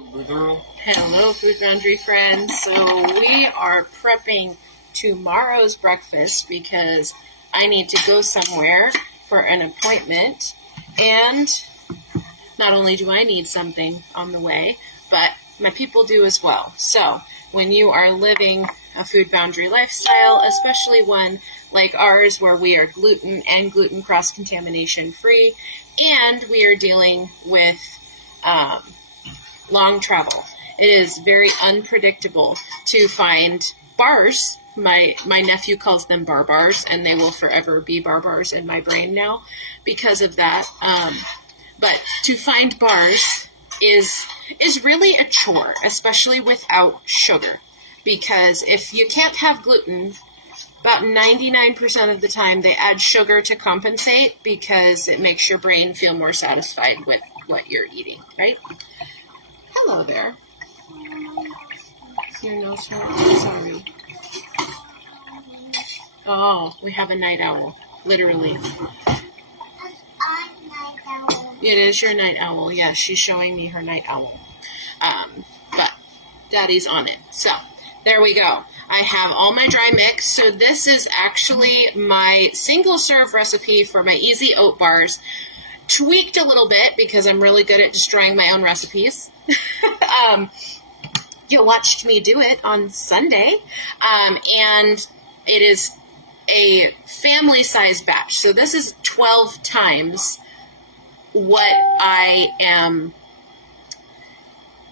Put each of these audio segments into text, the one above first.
Hello, Food Boundary friends. So we are prepping tomorrow's breakfast because I need to go somewhere for an appointment, and not only do I need something on the way, but my people do as well. So when you are living a food boundary lifestyle, especially one like ours where we are gluten and gluten cross-contamination free, and we are dealing with long travel, it is very unpredictable to find bars. My nephew calls them bar bars, and they will forever be bar bars in my brain now because of that. But to find bars is really a chore, especially without sugar, because if you can't have gluten, about 99% of the time they add sugar to compensate because it makes your brain feel more satisfied with what you're eating, right? Hello there. Your nose hurts? Sorry. Oh, we have a night owl, literally. It is your night owl. Yes, she's showing me her night owl. But Daddy's on it. So there we go. I have all my dry mix. So this is actually my single serve recipe for my easy oat bars. Tweaked a little bit because I'm really good at destroying my own recipes. You watched me do it on Sunday. And it is a family size batch. So this is 12 times what I am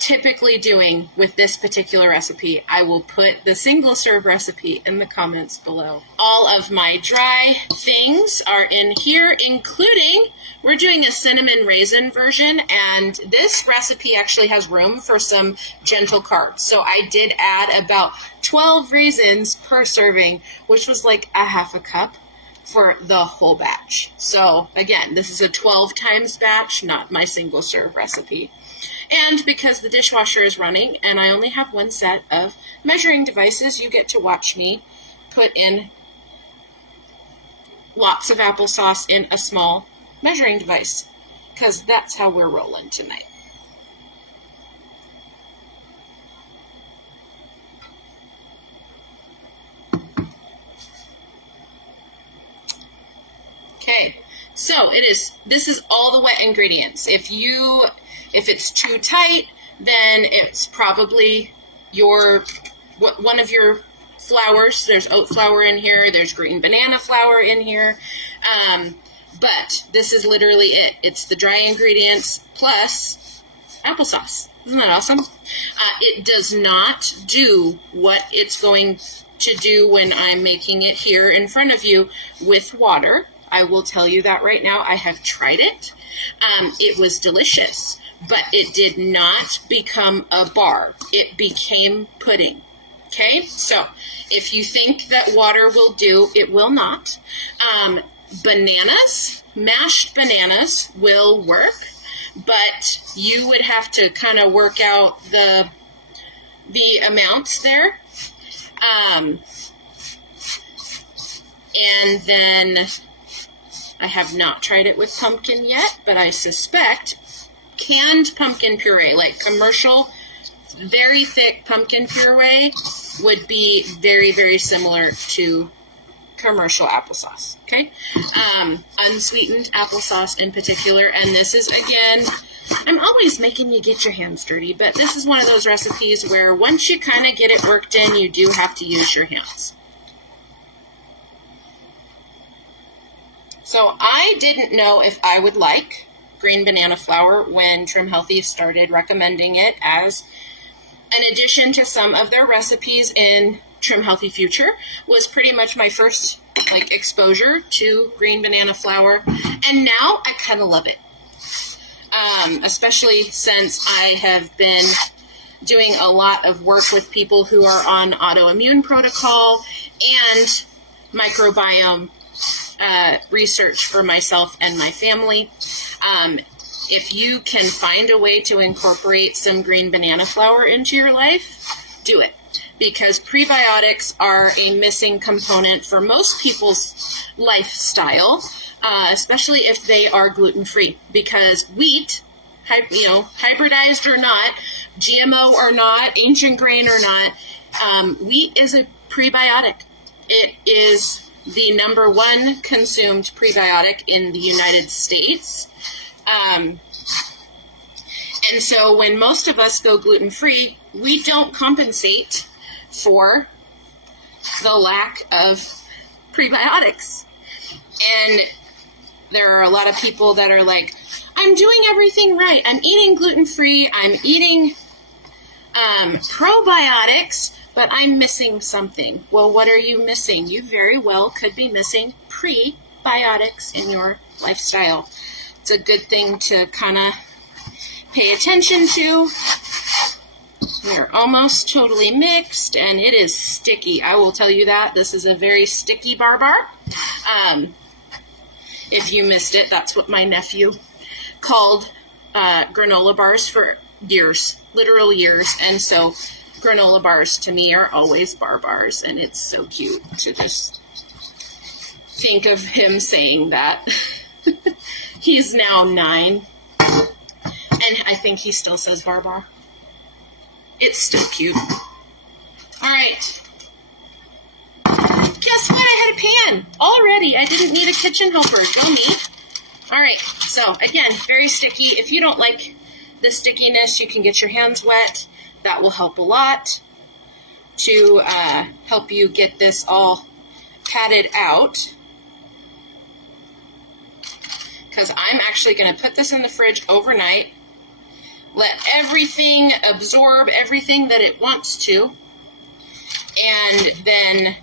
typically doing with this particular recipe. I will put the single serve recipe in the comments below. All of my dry things are in here, including, we're doing a cinnamon raisin version, and this recipe actually has room for some gentle carbs. So I did add about 12 raisins per serving, which was like a half a cup for the whole batch. So again, this is a 12 times batch, not my single serve recipe. And because the dishwasher is running and I only have one set of measuring devices, you get to watch me put in lots of applesauce in a small measuring device, because that's how we're rolling tonight. Okay, so this is all the wet ingredients. If it's too tight, then it's probably one of your flours. There's oat flour in here. There's green banana flour in here. But this is literally it. It's the dry ingredients plus applesauce. Isn't that awesome? It does not do what it's going to do when I'm making it here in front of you with water. I will tell you that right now. I have tried it. It was delicious, but it did not become a bar. It became pudding. Okay? So if you think that water will do, it will not. Mashed bananas will work, but you would have to kind of work out the amounts there. And then I have not tried it with pumpkin yet, but I suspect canned pumpkin puree, like commercial, very thick pumpkin puree, would be very, very similar to commercial applesauce, okay? Unsweetened applesauce in particular, and this is, again, I'm always making you get your hands dirty, but this is one of those recipes where once you kind of get it worked in, you do have to use your hands. So I didn't know if I would like green banana flour when Trim Healthy started recommending it as an addition to some of their recipes in Trim Healthy Future. Was pretty much my first exposure to green banana flour, and now I kind of love it, especially since I have been doing a lot of work with people who are on autoimmune protocol and microbiome research for myself and my family. If you can find a way to incorporate some green banana flour into your life, do it. Because prebiotics are a missing component for most people's lifestyle, especially if they are gluten-free. Because wheat hybridized or not, GMO or not, ancient grain or not, wheat is a prebiotic. It is the #1 consumed prebiotic in the United States. And so when most of us go gluten-free, we don't compensate for the lack of prebiotics. And there are a lot of people that are like, I'm doing everything right. I'm eating gluten-free. I'm eating probiotics, but I'm missing something. Well, what are you missing? You very well could be missing prebiotics in your lifestyle. It's a good thing to kind of pay attention to. They're almost totally mixed, and it is sticky. I will tell you that. This is a very sticky bar. If you missed it, that's what my nephew called granola bars for years, literal years. And so granola bars to me are always bars, and it's so cute to just think of him saying that. He's now 9, and I think he still says bar. It's still cute. All right. Guess what? I had a pan already. I didn't need a kitchen helper. Go me. All right. So, again, very sticky. If you don't like the stickiness, you can get your hands wet. That will help a lot to help you get this all patted out. Because I'm actually going to put this in the fridge overnight. Let everything absorb everything that it wants to. And then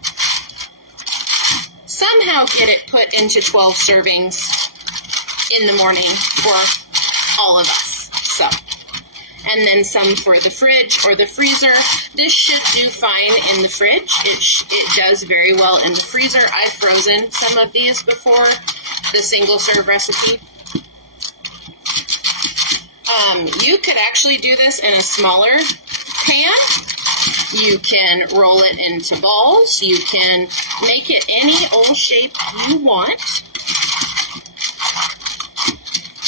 somehow get it put into 12 servings in the morning for all of us. So, and then some for the fridge or the freezer. This should do fine in the fridge. It does very well in the freezer. I've frozen some of these before, the single serve recipe. You could actually do this in a smaller pan. You can roll it into balls. You can make it any old shape you want.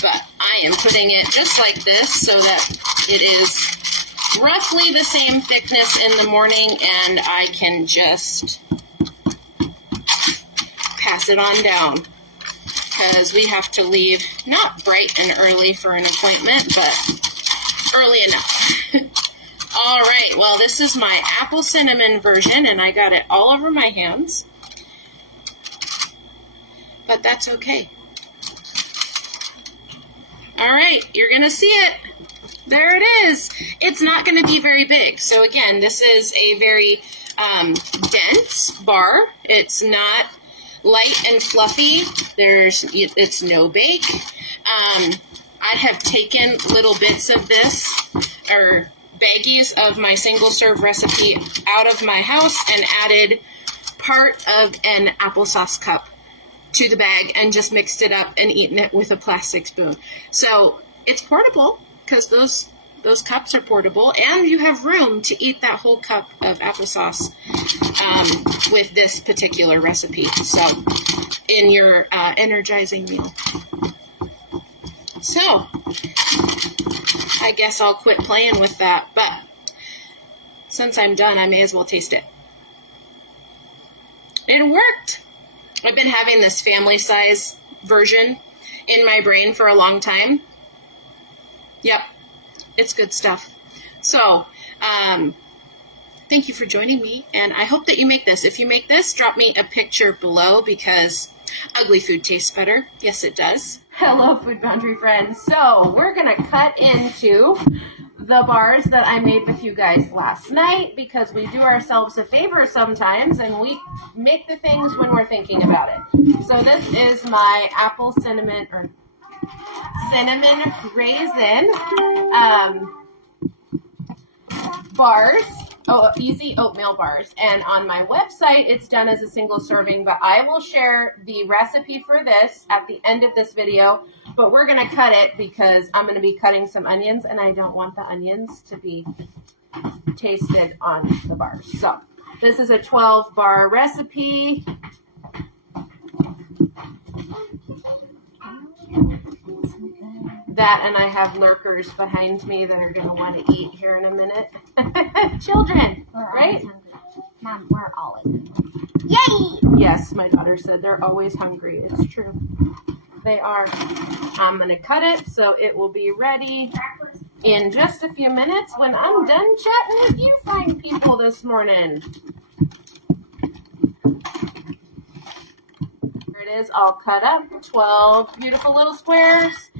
But I am putting it just like this so that it is roughly the same thickness in the morning, and I can just pass it on down. Because we have to leave not bright and early for an appointment, but early enough. All right, well, this is my apple cinnamon version, and I got it all over my hands. But that's okay. All right, you're going to see it. There it is. It's not going to be very big. So, again, this is a very dense bar. It's not light and fluffy. It's no bake. I have taken little bits of this, or baggies of my single serve recipe out of my house and added part of an applesauce cup to the bag and just mixed it up and eaten it with a plastic spoon. So it's portable because those cups are portable, and you have room to eat that whole cup of applesauce with this particular recipe. So in your energizing meal. So I guess I'll quit playing with that, but since I'm done, I may as well taste it. It worked. I've been having this family size version in my brain for a long time. Yep, it's good stuff. So, thank you for joining me, and I hope that you make this. If you make this, drop me a picture below, because ugly food tastes better. Yes, it does. Hello, Food Boundary friends. So, we're going to cut into the bars that I made with you guys last night, because we do ourselves a favor sometimes, and we make the things when we're thinking about it. So, this is my apple cinnamon raisin bars, easy oatmeal bars, and on my website it's done as a single serving, but I will share the recipe for this at the end of this video. But we're going to cut it because I'm going to be cutting some onions, and I don't want the onions to be tasted on the bars. So this is a 12 bar recipe. That, and I have lurkers behind me that are going to want to eat here in a minute. Children, right? Mom, we're always hungry. Yay! Yes, my daughter said they're always hungry. It's true. They are. I'm going to cut it so it will be ready in just a few minutes when I'm done chatting with you fine people this morning. There it is, all cut up. 12 beautiful little squares.